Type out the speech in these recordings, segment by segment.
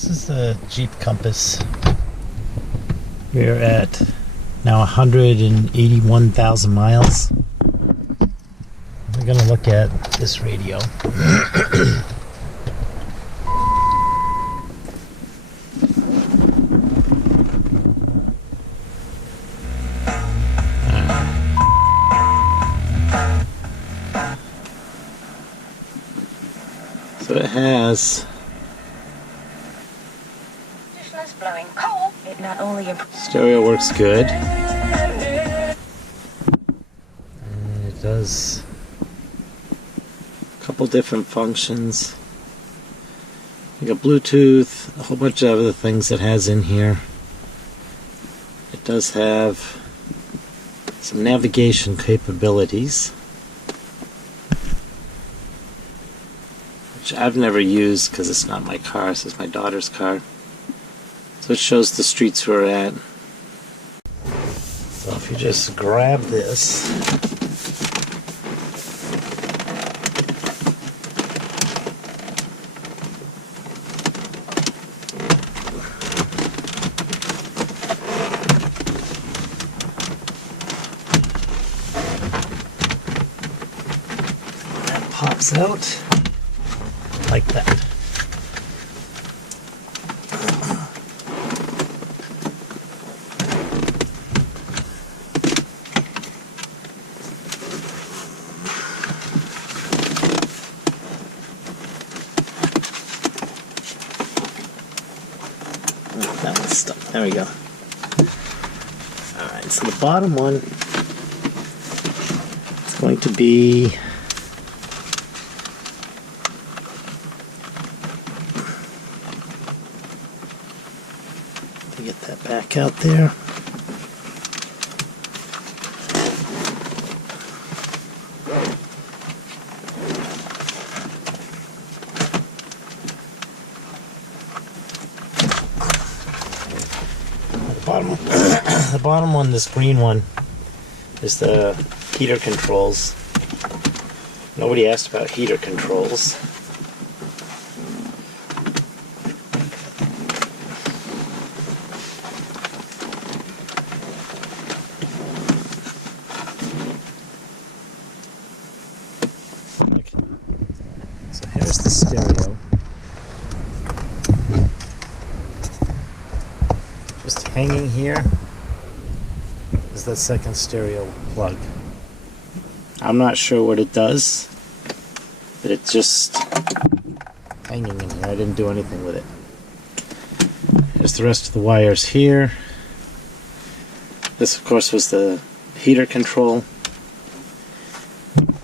This is the Jeep Compass. We're at now 181,000 miles. We're going to look at this radio. So it has blowing coal. It not only stereo works good, and it does a couple different functions. You got Bluetooth, a whole bunch of other things it has in here. It does have some navigation capabilities, which I've never used because it's not my car. This is my daughter's car. So it shows the streets we're at. So if you just grab this, that pops out like that. That one's stuck. There we go. Alright, so the bottom one is going to be to get that back out there. The bottom one, this green one, is the heater controls. Nobody asked about heater controls. So here's the stereo. Just hanging here is the second stereo plug. I'm not sure what it does, but it's just hanging in here. I didn't do anything with it. There's the rest of the wires here. This, of course, was the heater control. And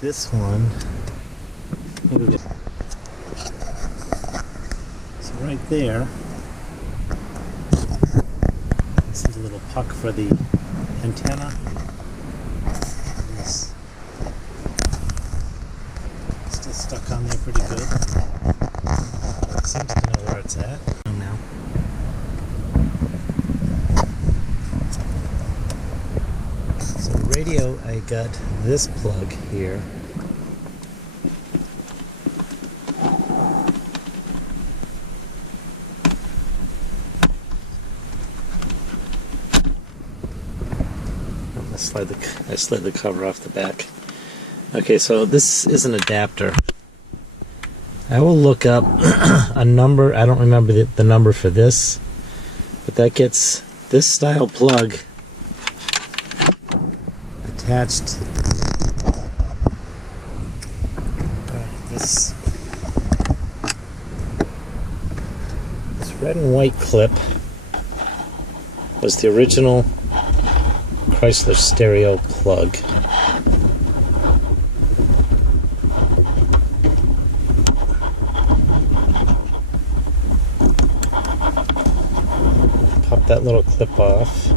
this one, so right there, this is a little puck for the antenna. It's still stuck on there pretty good. It seems to know where it's at now. So the radio, I got this plug here. I slid the cover off the back. Okay, so this is an adapter. I will look up a number. I don't remember the number for this, but that gets this style plug attached. This red and white clip was the original Chrysler stereo plug. Pop that little clip off.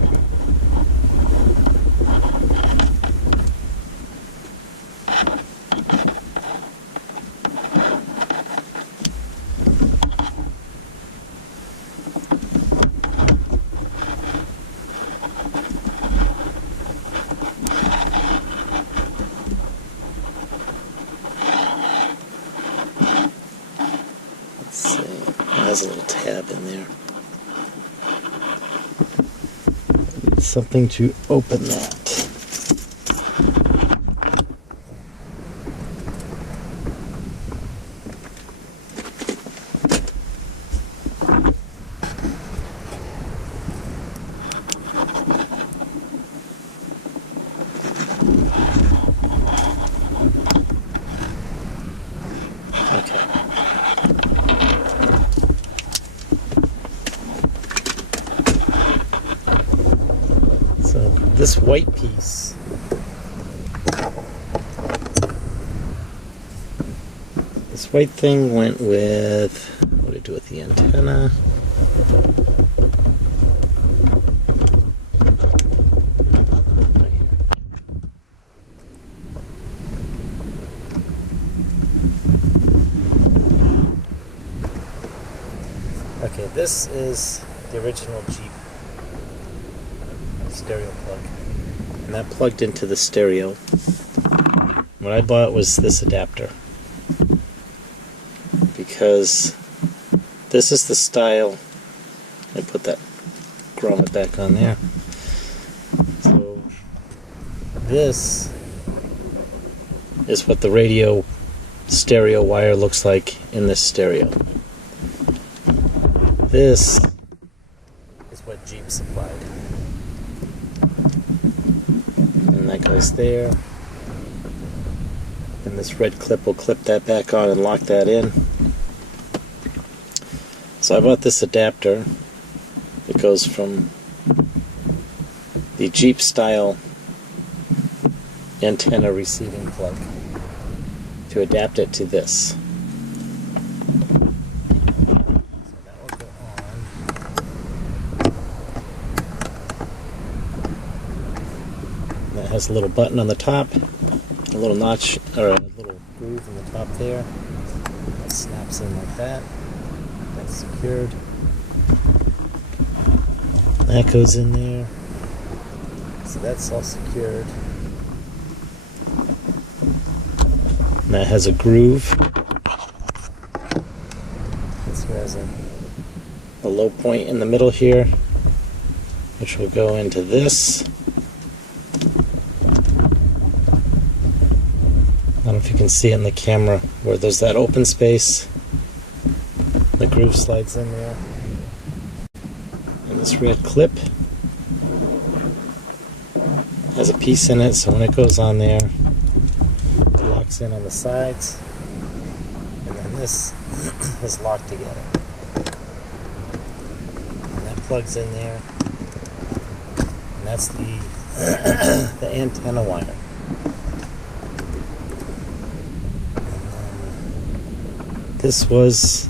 has a little tab in there. Something to open that. This white piece this white thing went with, what did it do with the antenna? Right here. Okay, this is the original Jeep stereo plug, and that plugged into the stereo. What I bought was this adapter, because this is the style. I put that grommet back on there. So this is what the radio stereo wire looks like in this stereo. This is what Jeep supplied. And that goes there. And this red clip will clip that back on and lock that in. So I bought this adapter. It goes from the Jeep style antenna receiving plug to adapt it to this. So that will go on. That has a little button on the top, a little notch, or a little groove in the top there. That snaps in like that. That's secured. That goes in there. So that's all secured. And that has a groove. This has a low point in the middle here, which will go into this. I don't know if you can see it in the camera where there's that open space. The groove slides in there. And this red clip has a piece in it, so when it goes on there, it locks in on the sides. And then this is locked together. And that plugs in there. And that's the the antenna wire. This was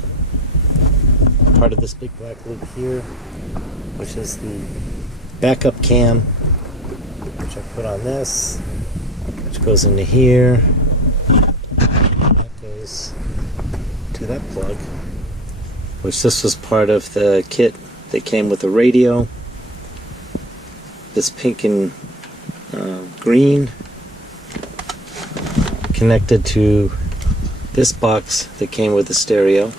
part of this big black loop here, which is the backup cam, which I put on this, which goes into here. And that goes to that plug, which this was part of the kit that came with the radio. This pink and green connected to this box that came with the stereo.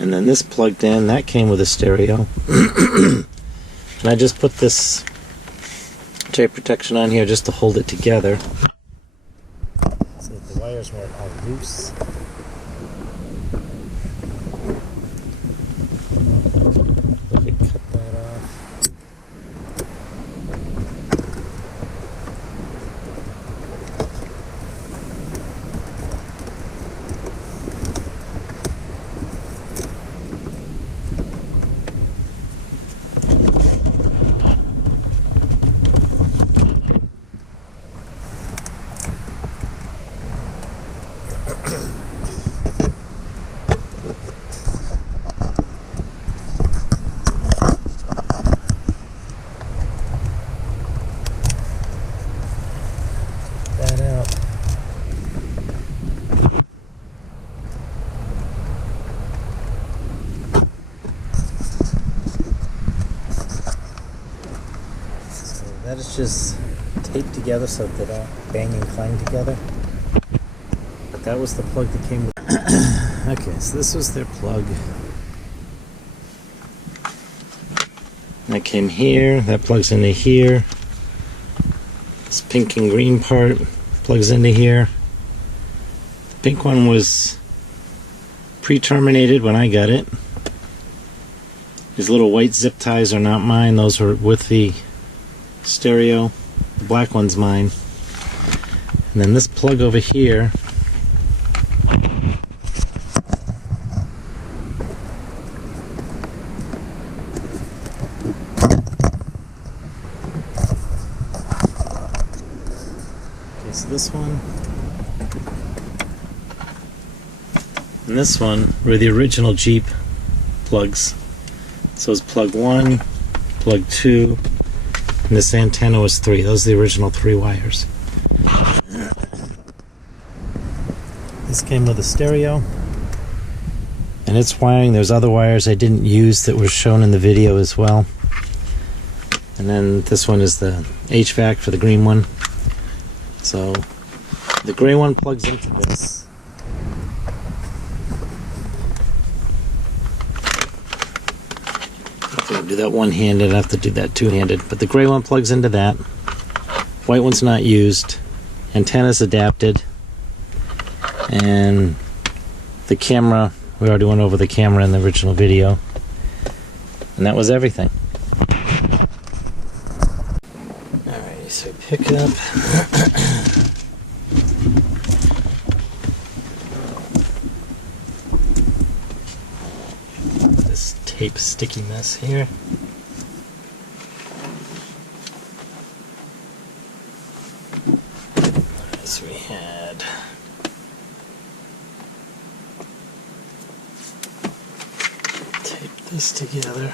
And then this plugged in, that came with a stereo. And I just put this tape protection on here just to hold it together, so that the wires weren't all loose. Let me cut that off. That out. So that is just taped together so they don't bang and clang together. But that was the plug that came with. Okay, so this was their plug. That came here, that plugs into here. This pink and green part plugs into here. The pink one was pre-terminated when I got it. These little white zip ties are not mine, those were with the stereo. The black one's mine. And then this plug over here this one and this one were the original Jeep plugs. So it's plug 1, plug 2, and this antenna was 3. Those are the original 3 wires. This came with a stereo and its wiring. There's other wires I didn't use that were shown in the video as well. And then this one is the HVAC for the green one. So the gray one plugs into this. I have to do that one-handed, I have to do that two-handed. But the gray one plugs into that. White one's not used. Antenna's adapted. And the camera, we already went over the camera in the original video. And that was everything. Alright, so pick up. This tape sticky mess here. So we had tape this together.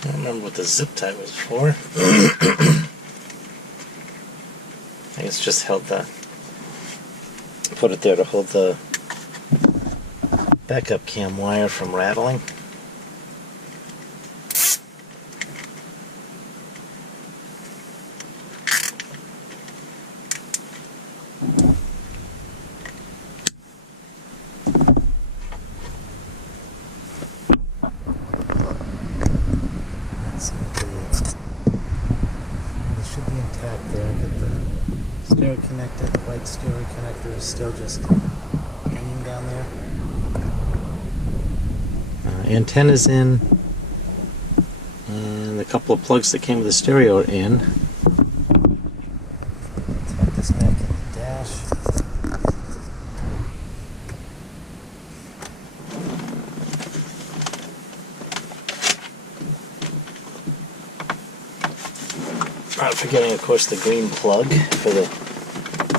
I don't remember what the zip tie was for. I guess just held the, put it there to hold the backup cam wire from rattling. Stereo connector, the white stereo connector is still just hanging down there. Antenna's in, and a couple of plugs that came with the stereo are in. Tuck this back in the dash. Not forgetting, of course, the green plug for the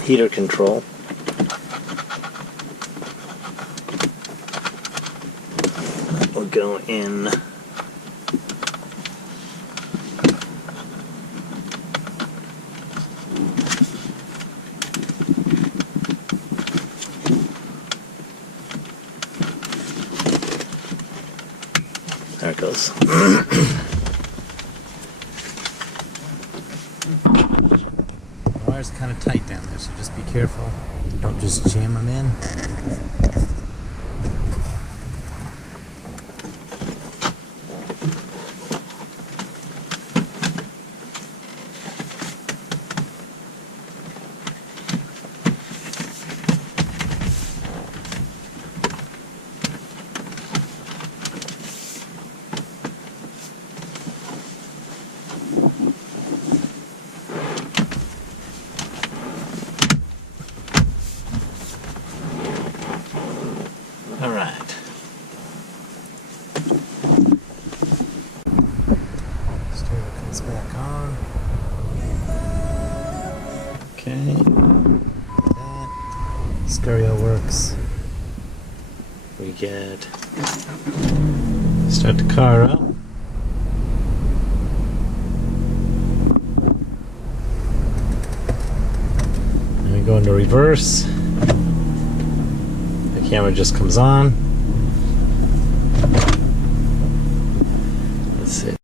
heater control. Will go in there. It goes. The wire's kind of tight down there, so just be careful. Don't just jam them in. All right. Stereo comes back on. Okay. That stereo works. We get start the car up. And we go into reverse. The camera just comes on. Let's see.